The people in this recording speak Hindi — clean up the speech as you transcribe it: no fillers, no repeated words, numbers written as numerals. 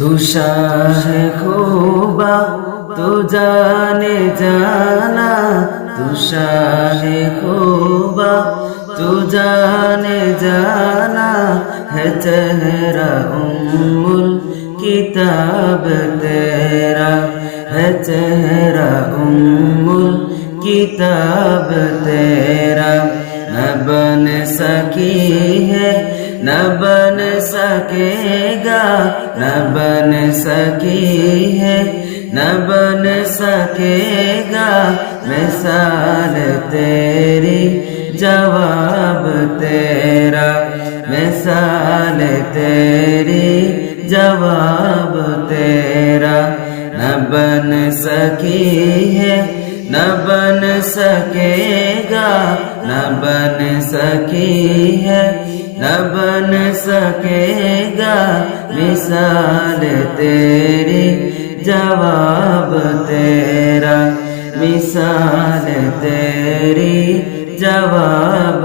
तू शाह खूबा तू जाने जाना, तू शाह खूबा तू जाने जाना, है चेहरा उम्मुल किताब तेरा, है चेहरा उम्मुल किताब तेरा। न बन सकी है न बन सकेगा, न बन सकी है न बन सकेगा, मिसाल तेरी जवाब तेरा, मिसाल तेरी जवाब तेरा। न बन सकी है न बन सकेगा, न बन सकी है न बन सकेगा, मिसाल तेरी जवाब तेरा, मिसाल तेरी जवाब